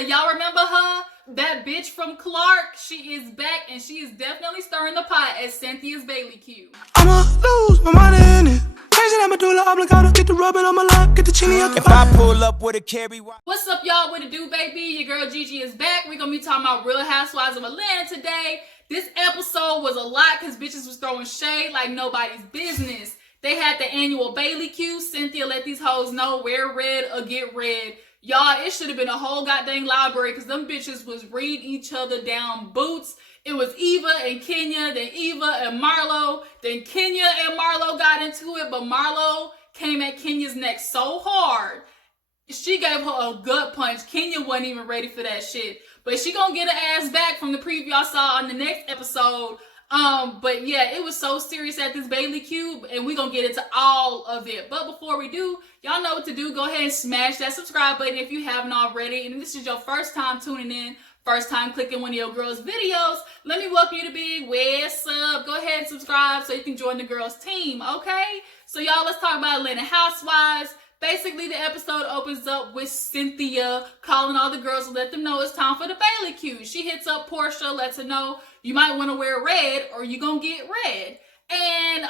Yovanna. Y'all remember her? That bitch from Clark. She is back, and she is definitely stirring the pot as Cynthia's baileyque. I'ma lose my mind in it. Crazy, I'm a doula obligado. Get the rubbing on my lap, get the chili up. If I pull up with a carry, what's up, y'all? What it do, baby? Your girl Gigi is back. We're gonna be talking about Real Housewives of Atlanta today. This episode was a lot because bitches was throwing shade like nobody's business. They had the annual baileyque. Cynthia let these hoes know wear red or get red. Y'all, it should have been a whole goddamn library because them bitches was reading each other down boots. It was Eva and Kenya, then Eva and Marlo. Then Kenya and Marlo got into it, but Marlo came at Kenya's neck so hard. She gave her a gut punch. Kenya wasn't even ready for that shit. But she gonna get her ass back from the preview y'all saw on the next episode. But yeah, it was so serious at this baileyque, and we gonna get into all of it. But before we do, y'all know what to do. Go ahead and smash that subscribe button if you haven't already. And if this is your first time tuning in, first time clicking one of your girls' videos, let me welcome you to Big West Sub. Go ahead and subscribe so you can join the girls' team, okay? So y'all, let's talk about Atlanta Housewives. Basically, the episode opens up with Cynthia calling all the girls to let them know it's time for the baileyque. She hits up Porsha, lets her know you might want to wear red or you gonna get red. And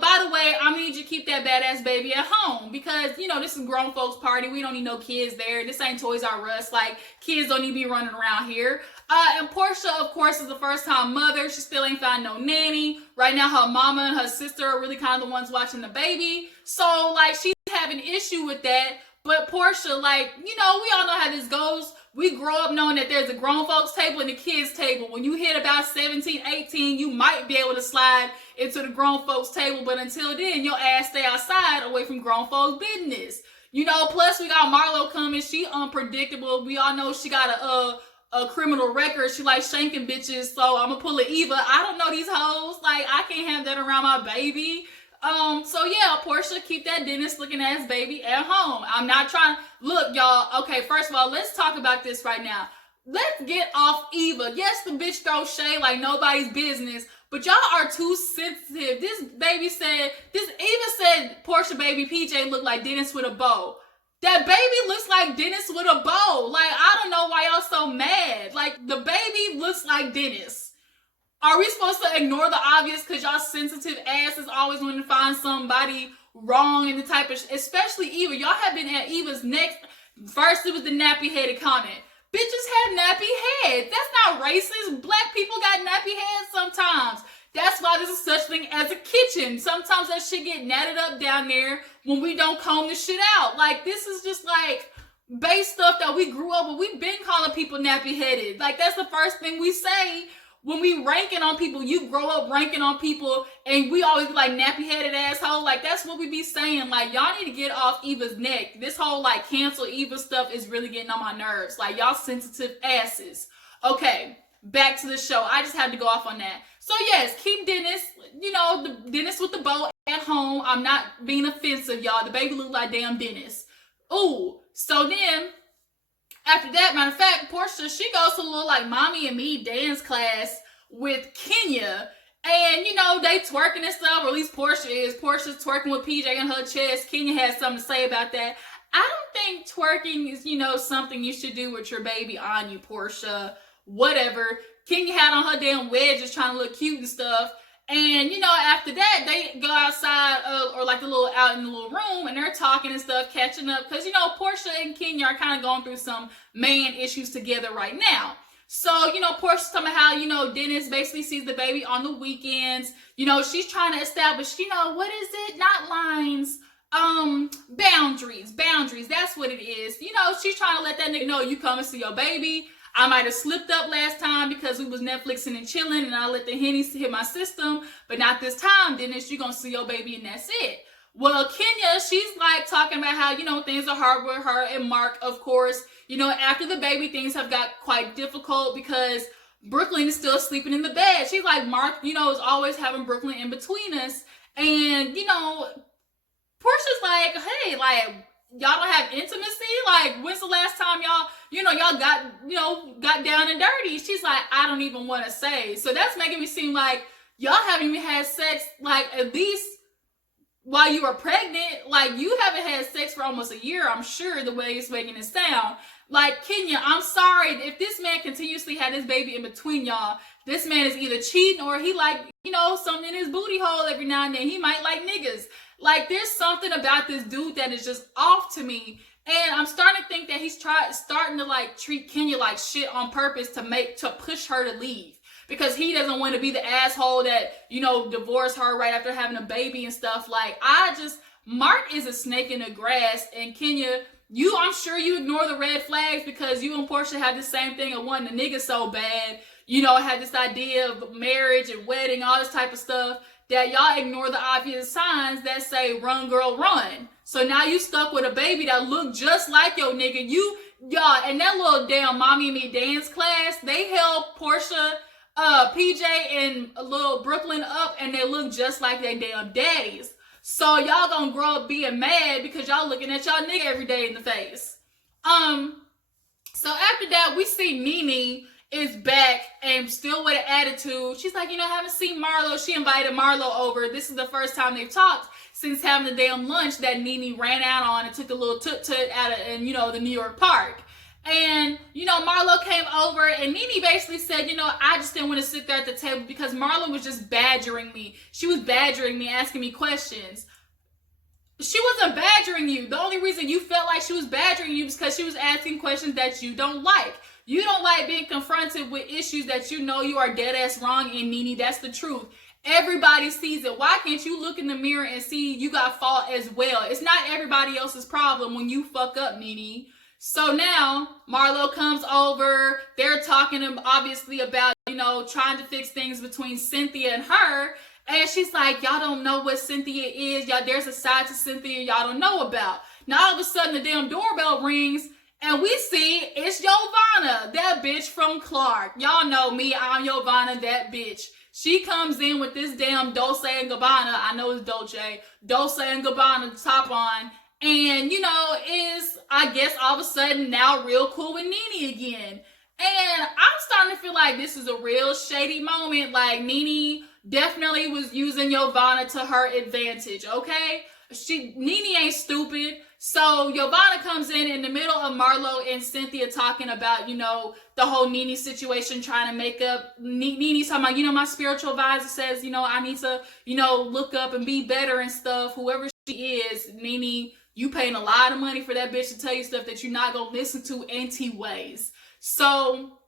by the way, I need you to keep that badass baby at home because, you know, this is a grown folks party. We don't need no kids there. This ain't Toys R Us. Like, kids don't need to be running around here. And Porsha, of course, is a first-time mother. She still ain't found no nanny. Right now, her mama and her sister are really kind of the ones watching the baby. So, like, she's having issue with that. But Porsha, like, you know, we all know how this goes. We grow up knowing that there's a grown folks table and a kids table. When you hit about 17, 18, you might be able to slide into the grown folks table. But until then, your ass stay outside away from grown folks business. You know, plus we got Marlo coming. She unpredictable. We all know she got a criminal record. She like shanking bitches. So I'm gonna pull a Eva. I don't know these hoes. Like, I can't have that around my baby. So yeah, Porsha, keep that dentist looking ass baby at home. I'm not trying to look, y'all. Okay, first of all, let's talk about this right now. Let's get off Eva. Yes, the bitch throws shade like nobody's business, but y'all are too sensitive. This baby said, Eva said Porsha baby PJ looked like Dennis with a bow. That baby looks like Dennis with a bow. Like, I don't know why y'all so mad. Like, the baby looks like Dennis. Are we supposed to ignore the obvious because y'all sensitive asses always want to find somebody wrong in the type of, especially Eva. Y'all have been at Eva's neck. First it was the nappy headed comment. Bitches have nappy heads. That's not racist. Black people got nappy heads sometimes. That's why there's such thing as a kitchen. Sometimes that shit get natted up down there when we don't comb the shit out. Like, this is just like base stuff that we grew up with. We've been calling people nappy headed. Like, that's the first thing we say. When we ranking on people, you grow up ranking on people, and we always be like nappy-headed asshole. Like, that's what we be saying. Like, y'all need to get off Eva's neck. This whole, like, cancel Eva stuff is really getting on my nerves. Like, y'all sensitive asses. Okay, back to the show. I just had to go off on that. So, yes, keep Dennis, you know, the Dennis with the bow at home. I'm not being offensive, y'all. The baby look like damn Dennis. Ooh, so then after that, matter of fact, Porsha, she goes to a little like mommy and me dance class with Kenya. And, you know, they twerking and stuff, or at least Porsha is. Porsha's twerking with PJ in her chest. Kenya has something to say about that. I don't think twerking is, you know, something you should do with your baby on you, Porsha. Whatever. Kenya had on her damn wedges trying to look cute and stuff. And, you know, after that, they go outside or like out in the little room, and they're talking and stuff, catching up. Because, you know, Porsha and Kenya are kind of going through some man issues together right now. So, you know, Porsha's talking about how, you know, Dennis basically sees the baby on the weekends. You know, she's trying to establish, you know, what is it? Not lines. Boundaries. That's what it is. You know, she's trying to let that nigga know you come and see your baby. I might have slipped up last time because we was Netflixing and chilling and I let the hennies hit my system. But not this time, Dennis. You're going to see your baby and that's it. Well, Kenya, she's like talking about how, you know, things are hard with her and Mark, of course. You know, after the baby, things have got quite difficult because Brooklyn is still sleeping in the bed. She's like, Mark, you know, is always having Brooklyn in between us. And, you know, Portia's like, hey, like, y'all don't have intimacy? Like, when's the last time y'all got down and dirty? She's like, I don't even want to say. So that's making me seem like y'all haven't even had sex, like, at least while you were pregnant. Like, you haven't had sex for almost a year, I'm sure, the way it's making it sound. Like, Kenya, I'm sorry, if this man continuously had his baby in between y'all, this man is either cheating or he like, you know, something in his booty hole every now and then. He might like niggas. Like, there's something about this dude that is just off to me. And I'm starting to think that he's starting to like treat Kenya like shit on purpose to push her to leave. Because he doesn't want to be the asshole that, you know, divorced her right after having a baby and stuff. Like, Mark is a snake in the grass. And Kenya, I'm sure you ignore the red flags because you and Porsha have the same thing of wanting the nigga so bad. You know, had this idea of marriage and wedding, all this type of stuff, that y'all ignore the obvious signs that say, run, girl, run. So now you stuck with a baby that looked just like your nigga. Y'all, and that little damn Mommy and Me dance class, they held Porsha, PJ, and little Brooklyn up, and they look just like their damn daddies. So y'all gonna grow up being mad because y'all looking at y'all nigga every day in the face. So after that, we see Nene is back and still with an attitude. She's like, you know, I haven't seen Marlo. She invited Marlo over. This is the first time they've talked since having the damn lunch that Nene ran out on and took a little toot-toot out of, you know, the New York park. And, you know, Marlo came over and Nene basically said, you know, I just didn't want to sit there at the table because Marlo was just badgering me. She was badgering me, asking me questions. She wasn't badgering you. The only reason you felt like she was badgering you is because she was asking questions that you don't like. You don't like being confronted with issues that you know you are dead ass wrong in, Nene. That's the truth. Everybody sees it. Why can't you look in the mirror and see you got fault as well? It's not everybody else's problem when you fuck up, Nene. So now Marlo comes over. They're talking obviously about, you know, trying to fix things between Cynthia and her. And she's like, y'all don't know what Cynthia is. Y'all, there's a side to Cynthia y'all don't know about. Now all of a sudden the damn doorbell rings. And we see it's Yovanna, that bitch from Clark. Y'all know me, I'm Yovanna, that bitch. She comes in with this damn Dolce & Gabbana, I know it's Dolce & Gabbana top on. And, you know, is, I guess, all of a sudden now real cool with Nene again. And I'm starting to feel like this is a real shady moment. Like, Nene definitely was using Yovanna to her advantage, okay? Nene ain't stupid. So Yovanna comes in the middle of Marlo and Cynthia talking about, you know, the whole Nene situation, trying to make up. Nene's talking about, you know, my spiritual advisor says, you know, I need to, you know, look up and be better and stuff. Whoever she is, Nene, you paying a lot of money for that bitch to tell you stuff that you're not going to listen to anyways. So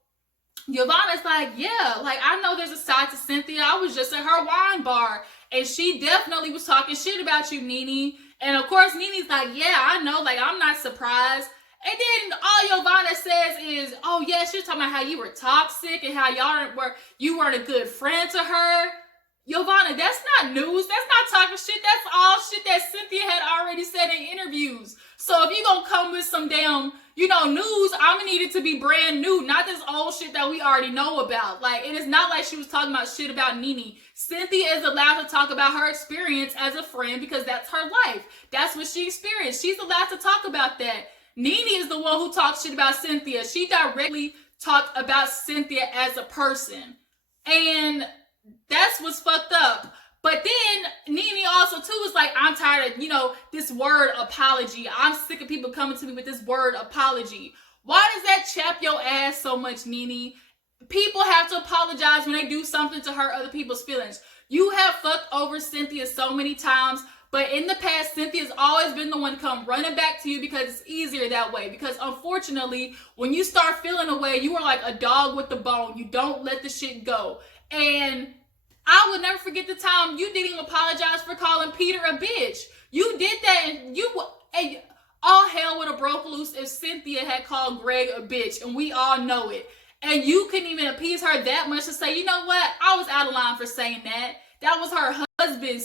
Yovanna's like, yeah, like, I know there's a side to Cynthia. I was just at her wine bar and she definitely was talking shit about you, Nene. And of course, Nene's like, yeah, I know, like, I'm not surprised. And then all Yovanna says is, oh yeah, she's talking about how you were toxic and how you weren't a good friend to her. Yovanna, that's not news. That's not talking shit. That's all shit that Cynthia had already said in interviews. So if you gonna come with some damn, you know, news, I'm gonna need it to be brand new, not this old shit that we already know about. Like, it is not like she was talking about shit about Nene. Cynthia is allowed to talk about her experience as a friend because that's her life. That's what she experienced. She's allowed to talk about that. Nene is the one who talks shit about Cynthia. She directly talked about Cynthia as a person. And that's what's fucked up. But then Nene also too is like, I'm tired of, you know, this word apology. I'm sick of people coming to me with this word apology. Why does that chap your ass so much, Nene? People have to apologize when they do something to hurt other people's feelings. You have fucked over Cynthia so many times, but in the past, Cynthia's always been the one to come running back to you because it's easier that way. Because unfortunately, when you start feeling a way, you are like a dog with the bone. You don't let the shit go. And I will never forget the time you didn't even apologize for calling Peter a bitch. You did that, and all hell would have broke loose if Cynthia had called Greg a bitch, and we all know it. And you couldn't even appease her that much to say, you know what? I was out of line for saying that. That was her husband,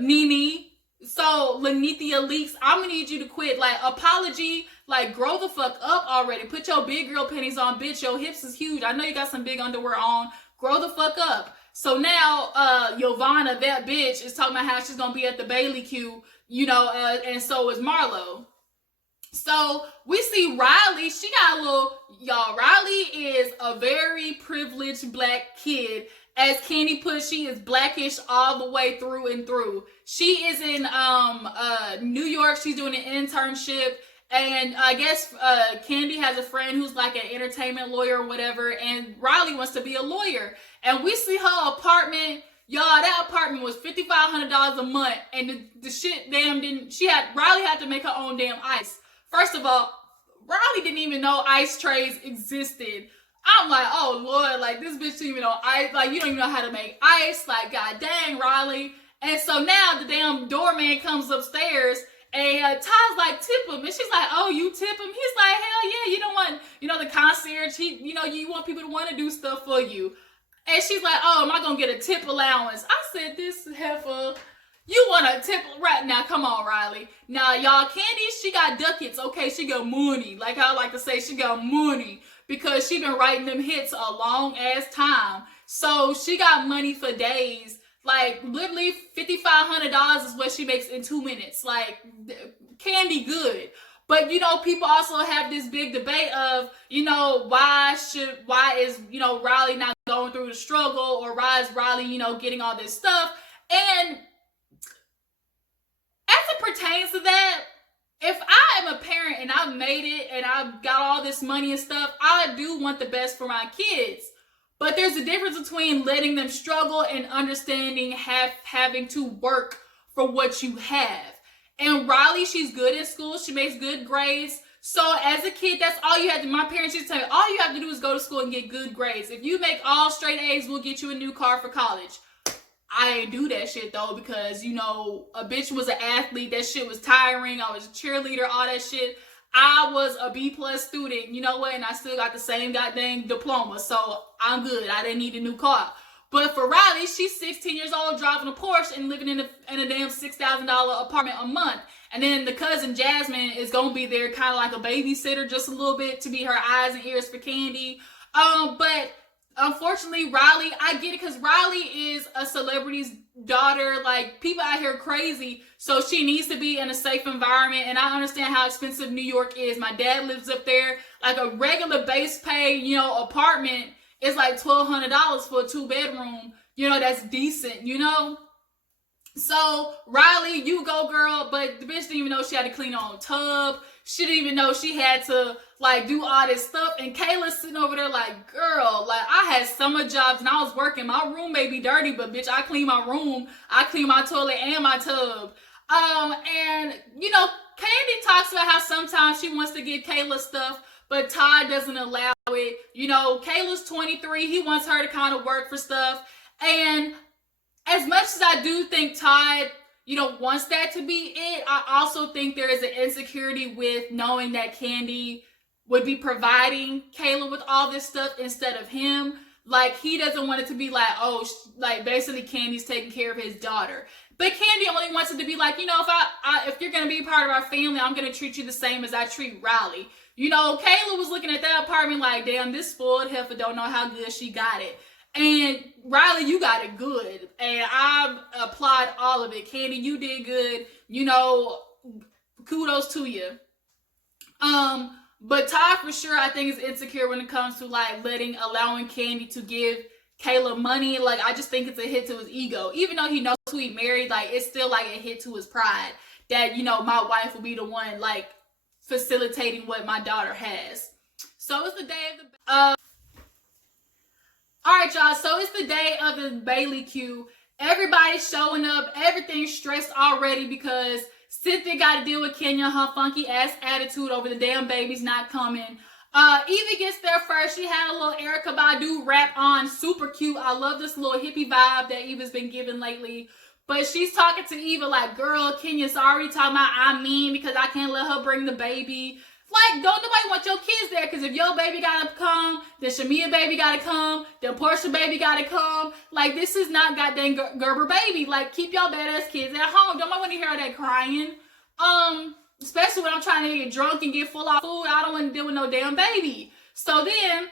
Nene. So, Lanithia Leaks, I'm gonna need you to quit. Like, apology, like, grow the fuck up already. Put your big girl panties on, bitch. Your hips is huge. I know you got some big underwear on. Grow the fuck up. So now, Yovanna, that bitch, is talking about how she's gonna be at the baileyque, you know, and so is Marlo. So we see Riley. She got a little, y'all, Riley is a very privileged black kid. As Candy put, she is blackish all the way through and through. She is in New York. She's doing an internship. And I guess Candy has a friend who's like an entertainment lawyer or whatever. And Riley wants to be a lawyer. And we see her apartment. Y'all, that apartment was $5,500 a month. And the shit damn didn't... Riley had to make her own damn ice. First of all, Riley didn't even know ice trays existed. I'm like, oh Lord, like this bitch didn't even know ice, like you don't even know how to make ice, like god dang, Riley. And so now the damn doorman comes upstairs and Ty's like, tip him. And she's like, oh, you tip him? He's like, hell yeah, you don't want, the concierge, you want people to want to do stuff for you. And she's like, oh, am I gonna get a tip allowance? I said, this heifer, you want a tip right now? Come on, Riley. Now, y'all, Candy, she got ducats, okay? She got money. Like I like to say, she got money. Because she been writing them hits a long ass time. So she got money for days. Like literally $5,500 is what she makes in 2 minutes. Like Candy good. But people also have this big debate of, why is Riley not going through the struggle, or why is Riley, getting all this stuff. And as it pertains to that, if I am a parent and I've made it and I've got all this money and stuff, I do want the best for my kids. But there's a difference between letting them struggle and understanding having to work for what you have. And Riley, she's good in school. She makes good grades. So as a kid, that's all you have to, my parents used to tell me, all you have to do is go to school and get good grades. If you make all straight A's, we'll get you a new car for college. I ain't do that shit though, because a bitch was an athlete. That shit was tiring. I was a cheerleader, all that shit. I was a B+ student, you know what? And I still got the same goddamn diploma, so I'm good. I didn't need a new car. But for Riley, she's 16 years old, driving a Porsche and living in a damn $6,000 apartment a month. And then the cousin Jasmine is gonna be there, kind of like a babysitter, just a little bit, to be her eyes and ears for Candy. But unfortunately, Riley, I get it, because Riley is a celebrity's daughter. Like, people out here crazy, so she needs to be in a safe environment. And I understand how expensive New York is. My dad lives up there. Like, a regular base pay, apartment is like $1,200 for a 2-bedroom. That's decent, So, Riley, you go, girl. But the bitch didn't even know she had to clean her own tub. She didn't even know she had to, do all this stuff. And Kayla's sitting over there like, girl, I had summer jobs and I was working. My room may be dirty, but bitch, I clean my room. I clean my toilet and my tub. And, Candy talks about how sometimes she wants to get Kayla stuff, but Todd doesn't allow it. Kayla's 23. He wants her to kind of work for stuff. And as much as I do think Todd, wants that to be it, I also think there is an insecurity with knowing that Candy would be providing Kayla with all this stuff instead of him. Like, he doesn't want it to be like, oh, basically Candy's taking care of his daughter. But Candy only wants it to be like, if you're going to be part of our family, I'm going to treat you the same as I treat Riley. Kayla was looking at that apartment like, damn, this spoiled heifer don't know how good she got it. And Riley, you got it good. And I applaud all of it. Candy, you did good. Kudos to you. But Todd for sure, I think, is insecure when it comes to allowing Candy to give Kayla money. Like, I just think it's a hit to his ego. Even though he knows who he married, it's still a hit to his pride that, my wife will be the one facilitating what my daughter has. So it's the day of the all right, y'all, so it's the day of the baileyque. Everybody's showing up. Everything's stressed already because Cynthia got to deal with Kenya, her funky ass attitude over the damn babies not coming. Eva gets there first. She had a little Erykah Badu rap on. Super cute. I love this little hippie vibe that Eva's been giving lately. But she's talking to Eva like, girl, Kenya's already talking about I mean because I can't let her bring the baby. Like, don't nobody want your kids there, because if your baby gotta come, then Shamia baby gotta come, then Porsha baby gotta come. Like, this is not goddamn Gerber baby. Like, keep y'all badass kids at home. Don't nobody want to hear all that crying. Especially when I'm trying to get drunk and get full of food. I don't want to deal with no damn baby. So then,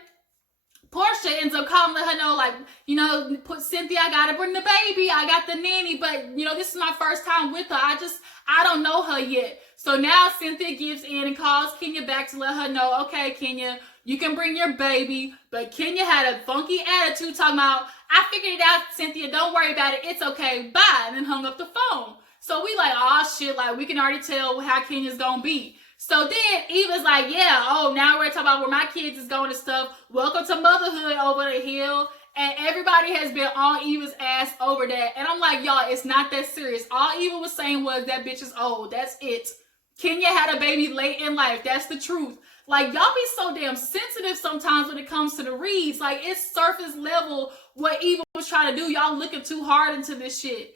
Porsha ends up calling, let her know, like, you know, put Cynthia, I gotta bring the baby, I got the nanny, but, you know, this is my first time with her. I don't know her yet. So now Cynthia gives in and calls Kenya back to let her know, okay, Kenya, you can bring your baby. But Kenya had a funky attitude talking about, I figured it out, Cynthia, don't worry about it, it's okay, bye, and then hung up the phone. So we like, oh shit, like, we can already tell how Kenya's gonna be. So then Eva's like, yeah, oh, now we're talking about where my kids is going and stuff. Welcome to motherhood over the hill. And everybody has been on Eva's ass over that. And I'm like, y'all, it's not that serious. All Eva was saying was that bitch is old. That's it. Kenya had a baby late in life. That's the truth. Like, y'all be so damn sensitive sometimes when it comes to the reads. Like, it's surface level what Eva was trying to do. Y'all looking too hard into this shit.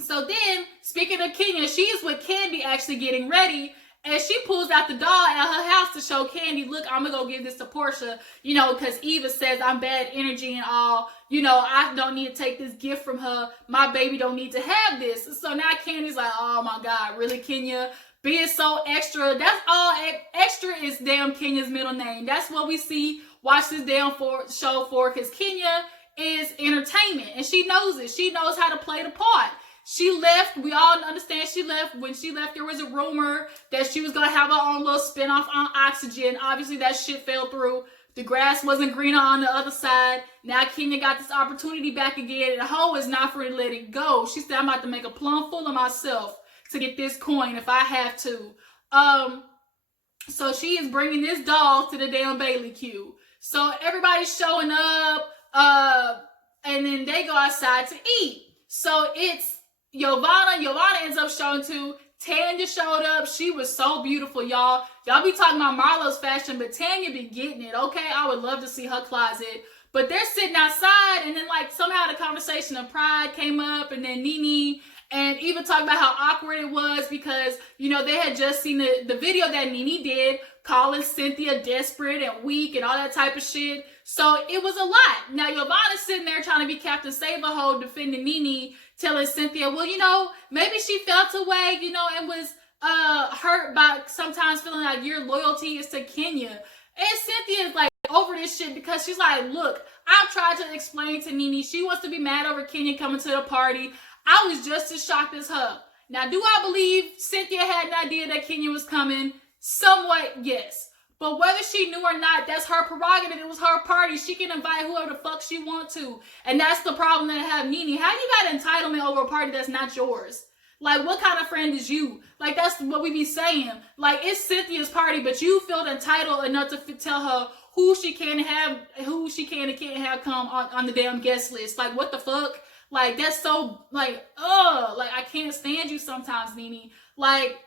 So then, speaking of Kenya, she is with Candy actually getting ready. And she pulls out the doll at her house to show Candy, look, I'm going to go give this to Porsha, you know, because Eva says I'm bad energy and all. You know, I don't need to take this gift from her. My baby don't need to have this. So now Candy's like, oh my God, really, Kenya? Being so extra. That's all extra is damn Kenya's middle name. That's what we see. Watch this damn show for, because Kenya is entertainment. And she knows it. She knows how to play the part. She left, we all understand she left. When she left, there was a rumor that she was going to have her own little spinoff on Oxygen. Obviously, that shit fell through. The grass wasn't greener on the other side. Now Kenya got this opportunity back again, and the hoe is not free to let it go. She said, I'm about to make a plum full of myself to get this coin if I have to. So she is bringing this doll to the damn baileyque. So everybody's showing up, and then they go outside to eat. So it's Yovanna ends up showing too. Tanya showed up. She was so beautiful, y'all. Y'all be talking about Marlo's fashion, but Tanya be getting it, okay? I would love to see her closet. But they're sitting outside, and then, like, somehow the conversation of pride came up, and then Nene and even talked about how awkward it was because, you know, they had just seen the video that Nene did, calling Cynthia desperate and weak and all that type of shit. So it was a lot. Now, Yovanna's sitting there trying to be Captain Save-A-Ho, defending Nene, telling Cynthia, well, you know, maybe she felt away, you know, and was hurt by sometimes feeling like your loyalty is to Kenya. And Cynthia is like over this shit because she's like, look, I've tried to explain to Nene. She wants to be mad over Kenya coming to the party. I was just as shocked as her. Now, do I believe Cynthia had an idea that Kenya was coming? Somewhat, yes. But whether she knew or not, that's her prerogative. It was her party. She can invite whoever the fuck she wants to. And that's the problem that I have, Nene. How you got entitlement over a party that's not yours? Like, what kind of friend is you? Like, that's what we be saying. Like, it's Cynthia's party, but you feel entitled enough to tell her who she can and can't have come on the damn guest list. Like, what the fuck? Like, that's so, like, like, I can't stand you sometimes, Nene. Like,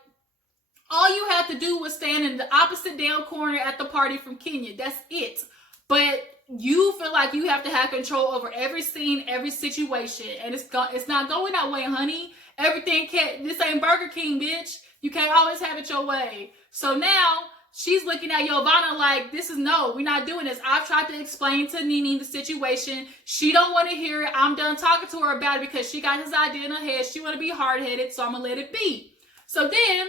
all you had to do was stand in the opposite damn corner at the party from Kenya. That's it. But you feel like you have to have control over every scene, every situation. And it's not going that way, honey. Everything can't, this ain't Burger King, bitch. You can't always have it your way. So now she's looking at Yovanna like, we're not doing this. I've tried to explain to Nene the situation. She don't want to hear it. I'm done talking to her about it because she got this idea in her head. She want to be hard-headed, so I'm going to let it be. So then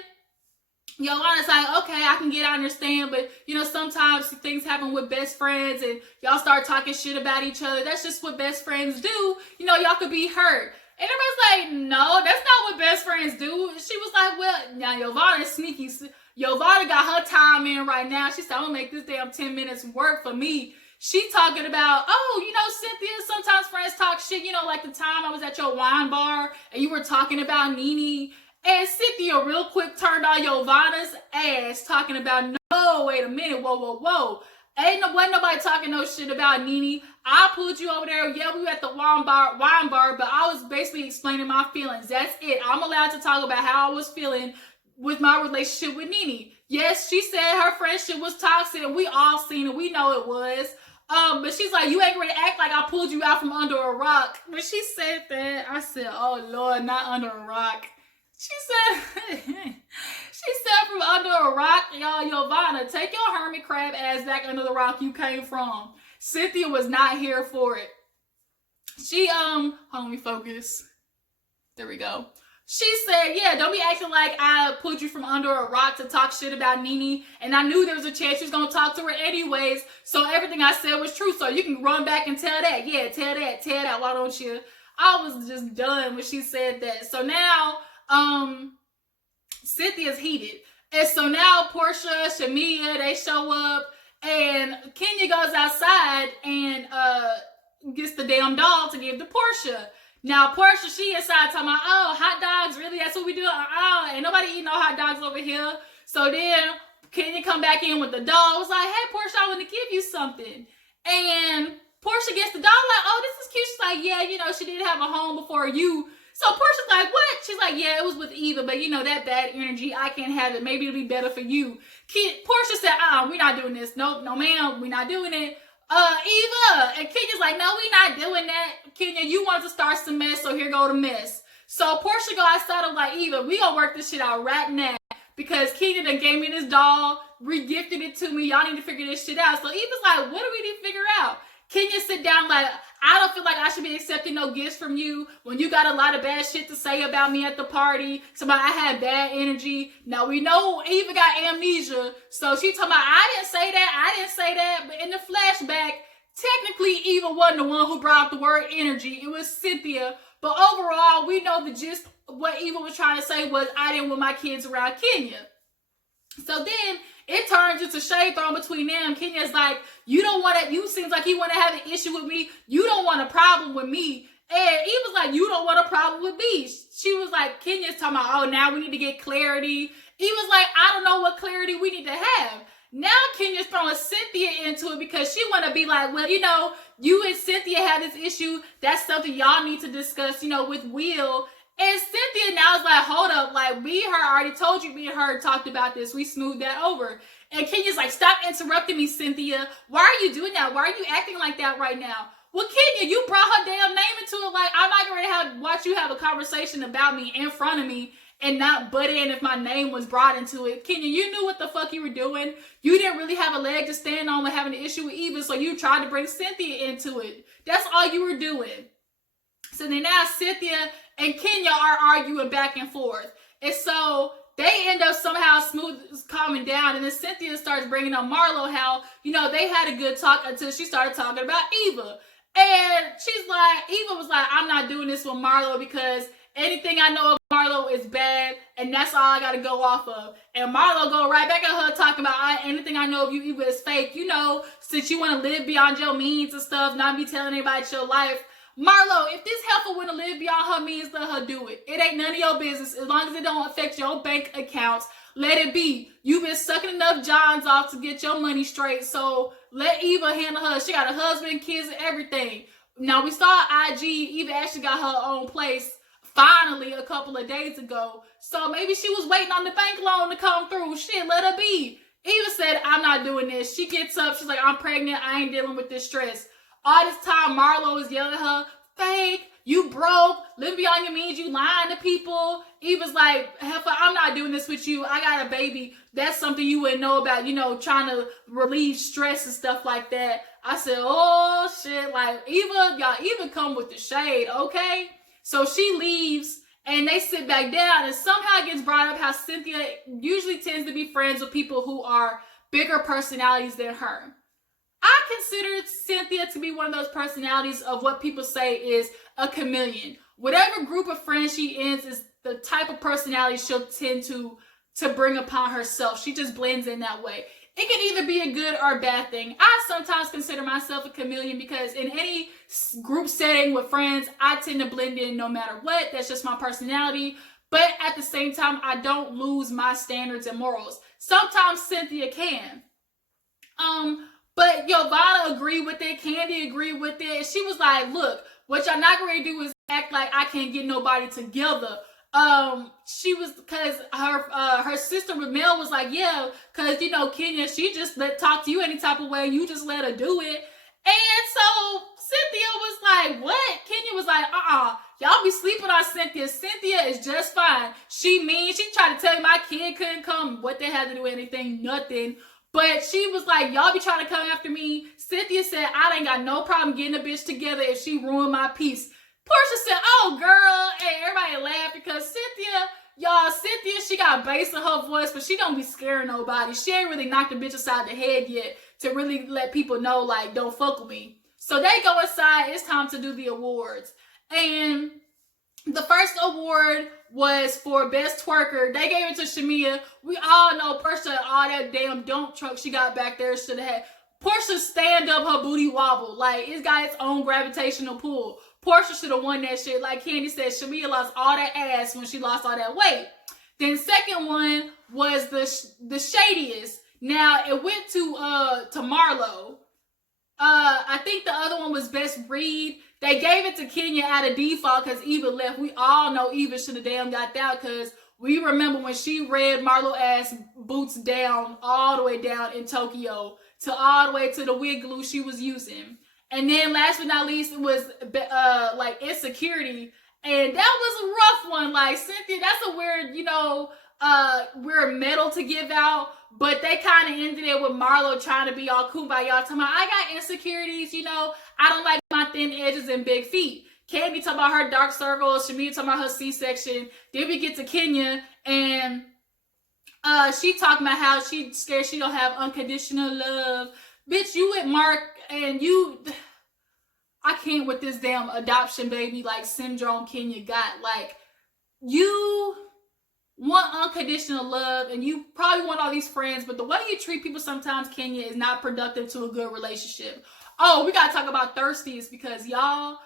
Yovanna's like, okay, I can understand, but, you know, sometimes things happen with best friends and y'all start talking shit about each other. That's just what best friends do. You know, y'all could be hurt. And everybody's like, no, that's not what best friends do. She was like, well, now Yovanna is sneaky. Yovanna got her time in right now. She said, I'm going to make this damn 10 minutes work for me. She talking about, oh, you know, Cynthia, sometimes friends talk shit. You know, like the time I was at your wine bar and you were talking about Nene. And Cynthia real quick turned on Yovanna's ass talking about, no, wait a minute, whoa. Wasn't nobody talking no shit about Nene. I pulled you over there. Yeah, we were at the wine bar, but I was basically explaining my feelings. That's it. I'm allowed to talk about how I was feeling with my relationship with Nene. Yes, she said her friendship was toxic, and we all seen it. We know it was. But she's like, you ain't ready to act like I pulled you out from under a rock. When she said that, I said, oh, Lord, not under a rock. She said from under a rock, y'all, Yovanna, take your hermit crab ass back under the rock you came from. Cynthia was not here for it. She, hold on, let me focus. There we go. She said, yeah, don't be acting like I pulled you from under a rock to talk shit about Nene. And I knew there was a chance she was going to talk to her anyways. So everything I said was true. So you can run back and tell that. Yeah, tell that. Why don't you? I was just done when she said that. So now, Cynthia's heated. And so now Porsha, Shamia, they show up. And Kenya goes outside and gets the damn doll to give to Porsha. Now, Porsha, she inside talking about, oh, hot dogs, really? That's what we do? Ain't nobody eating no hot dogs over here. So then Kenya come back in with the doll. Was like, hey, Porsha, I want to give you something. And Porsha gets the doll, like, oh, this is cute. She's like, yeah, you know, she did have a home before you. So Porsha's like, what? She's like, yeah, it was with Eva, but you know, that bad energy, I can't have it. Maybe it'll be better for you. Porsha said, we're not doing this. Nope, no ma'am, we're not doing it. Eva, and Kenya's like, no, we not doing that. Kenya, you wanted to start some mess, so here go the mess. So Porsha go outside of like, Eva, we gonna work this shit out right now because Kenya done gave me this doll, regifted it to me. Y'all need to figure this shit out. So Eva's like, what do we need to figure out? Kenya sit down like, I don't feel like I should be accepting no gifts from you when you got a lot of bad shit to say about me at the party. Somebody, I had bad energy. Now we know Eva got amnesia. So she talking about, I didn't say that. But in the flashback, technically Eva wasn't the one who brought up the word energy. It was Cynthia. But overall, we know the gist of what Eva was trying to say was, I didn't want my kids around Kenya. So then it turns into shade thrown between them. Kenya's like, you seems like you want to have an issue with me. You don't want a problem with me. And Eva's like, you don't want a problem with me. She was like, Kenya's talking about, oh, now we need to get clarity. Eva's like, I don't know what clarity we need to have. Now Kenya's throwing Cynthia into it because she want to be like, well, you know, you and Cynthia have this issue. That's something y'all need to discuss, you know, with Will. And Cynthia now is like, hold up, like, already told you, me and her talked about this. We smoothed that over. And Kenya's like, stop interrupting me, Cynthia. Why are you doing that? Why are you acting like that right now? Well, Kenya, you brought her damn name into it. Like, I'm not going to watch you have a conversation about me in front of me and not butt in if my name was brought into it. Kenya, you knew what the fuck you were doing. You didn't really have a leg to stand on with having an issue with Eva, so you tried to bring Cynthia into it. That's all you were doing. So then now Cynthia and Kenya are arguing back and forth. And so they end up somehow calming down. And then Cynthia starts bringing up Marlo, how, you know, they had a good talk until she started talking about Eva. And she's like, Eva was like, I'm not doing this with Marlo because anything I know of Marlo is bad. And that's all I got to go off of. And Marlo go right back at her talking about anything I know of you, Eva, is fake. You know, since you want to live beyond your means and stuff, not be telling anybody your life. Marlo, if this heifer want to live beyond her means, let her do it. It ain't none of your business. As long as it don't affect your bank accounts, let it be. You've been sucking enough Johns off to get your money straight, so let Eva handle her. She got a husband, kids, and everything. Now, we saw IG. Eva actually got her own place finally a couple of days ago, so maybe she was waiting on the bank loan to come through. Shit, let her be. Eva said, I'm not doing this. She gets up. She's like, I'm pregnant. I ain't dealing with this stress. All this time, Marlo is yelling at her, fake, you broke, live beyond your means, you lying to people. Eva's like, heifer, I'm not doing this with you. I got a baby. That's something you wouldn't know about, you know, trying to relieve stress and stuff like that. I said, oh, shit, like, Eva, y'all even come with the shade, okay? So she leaves, and they sit back down, and somehow it gets brought up how Cynthia usually tends to be friends with people who are bigger personalities than her. I consider Cynthia to be one of those personalities of what people say is a chameleon. Whatever group of friends she is the type of personality she'll tend to bring upon herself. She just blends in that way. It can either be a good or a bad thing. I sometimes consider myself a chameleon because in any group setting with friends, I tend to blend in no matter what. That's just my personality. But at the same time, I don't lose my standards and morals. Sometimes Cynthia can. But Yovanna agreed with it. Candy agreed with it. And she was like, look, what y'all not going to do is act like I can't get nobody together. She was, because her sister Mel was like, yeah, because, you know, Kenya, she just talk to you any type of way. You just let her do it. And so Cynthia was like, what? Kenya was like, y'all be sleeping on Cynthia. Cynthia is just fine. She tried to tell me my kid couldn't come. What they had to do anything? Nothing. But she was like, y'all be trying to come after me. Cynthia said, I ain't got no problem getting a bitch together if she ruined my peace. Porsha said, oh, girl. And everybody laughed because Cynthia, she got bass in her voice, but she don't be scaring nobody. She ain't really knocked the bitch aside the head yet to really let people know, like, don't fuck with me. So they go inside. It's time to do the awards. And the first award was for Best Twerker. They gave it to Shamia. We all know Porsha, all that damn dump truck she got back there should have had. Porsha stand up, her booty wobble. Like, it's got its own gravitational pull. Porsha should have won that shit. Like Candy said, Shamia lost all that ass when she lost all that weight. Then second one was the shadiest. Now, it went to Marlo. I think the other one was Best Read. They gave it to Kenya out of default because Eva left. We all know Eva should have damn got that because we remember when she read Marlo ass boots down, all the way down in Tokyo, to all the way to the wig glue she was using. And then last but not least, it was like Insecurity. And that was a rough one. Like, Cynthia, that's a weird, weird medal to give out. But they kind of ended it with Marlo trying to be all kumbaya, talking about, I got insecurities, I don't like my thin edges and big feet. Candy talking about her dark circles, Shamia talking about her C-section. Then we get to Kenya, and she talking about how she scared she don't have unconditional love. Bitch, you with Mark, and I can't with this damn adoption baby, like, syndrome Kenya got. Like, you want unconditional love, and you probably want all these friends, but the way you treat people sometimes, Kenya, is not productive to a good relationship. Oh, we gotta talk about thirstiest because y'all,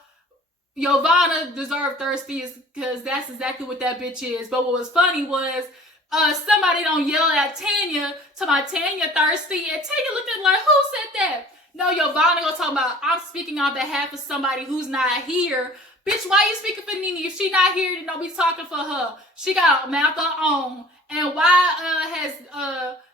Yovanna deserved thirstiest because that's exactly what that bitch is. But what was funny was somebody don't yell at Tanya to my Tanya thirsty, and Tanya looked at like, who said that? No, Yovanna gonna talk about, I'm speaking on behalf of somebody who's not here. Bitch, why you speaking for Nene? If she not here, then don't be talking for her. She got a mouth of her own. And why has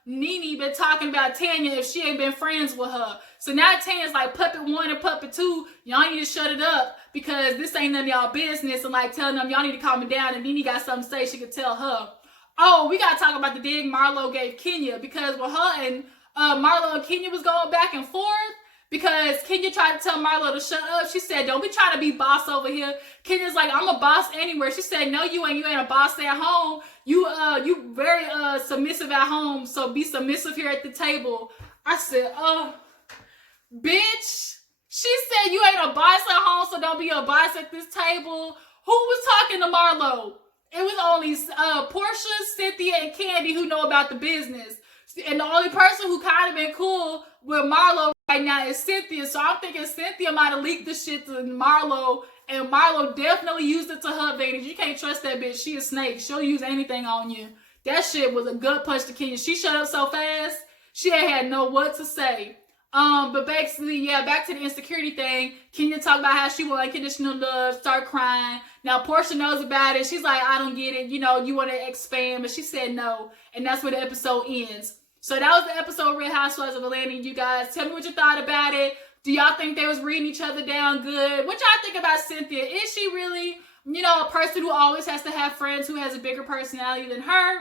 Nene been talking about Tanya if she ain't been friends with her? So now Tanya's like puppet 1 and puppet 2. Y'all need to shut it up because this ain't none of y'all business. And like telling them y'all need to calm it down. And Nene got something to say she could tell her. Oh, we gotta talk about the dig Marlo gave Kenya because when her and Marlo and Kenya was going back and forth, because Kenya tried to tell Marlo to shut up. She said, don't be trying to be boss over here. Kenya's like, I'm a boss anywhere. She said, no, you ain't. You ain't a boss at home. You very submissive at home. So be submissive here at the table. I said, bitch. She said, you ain't a boss at home, so don't be a boss at this table. Who was talking to Marlo? It was only Porsha, Cynthia, and Candy who know about the business. And the only person who kind of been cool with Marlo right now is Cynthia. So I'm thinking Cynthia might have leaked the shit to Marlo, and Marlo definitely used it to her advantage. You can't trust that bitch. She a snake. She'll use anything on you. That shit was a gut punch to Kenya. She shut up so fast, she ain't had know what to say. But basically, yeah, back to the insecurity thing. Kenya talked about how she want unconditional love, start crying. Now Porsha knows about it. She's like, I don't get it. You want to expand, but she said no. And that's where the episode ends. So that was the episode of Real Housewives of Atlanta. You guys, tell me what you thought about it. Do y'all think they was reading each other down good? What y'all think about Cynthia? Is she really, a person who always has to have friends who has a bigger personality than her?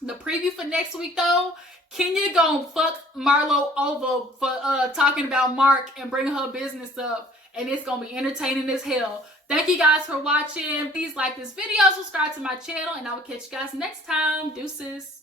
The preview for next week, though, Kenya gonna fuck Marlo over for talking about Mark and bringing her business up. And it's gonna be entertaining as hell. Thank you guys for watching. Please like this video, subscribe to my channel, and I will catch you guys next time. Deuces.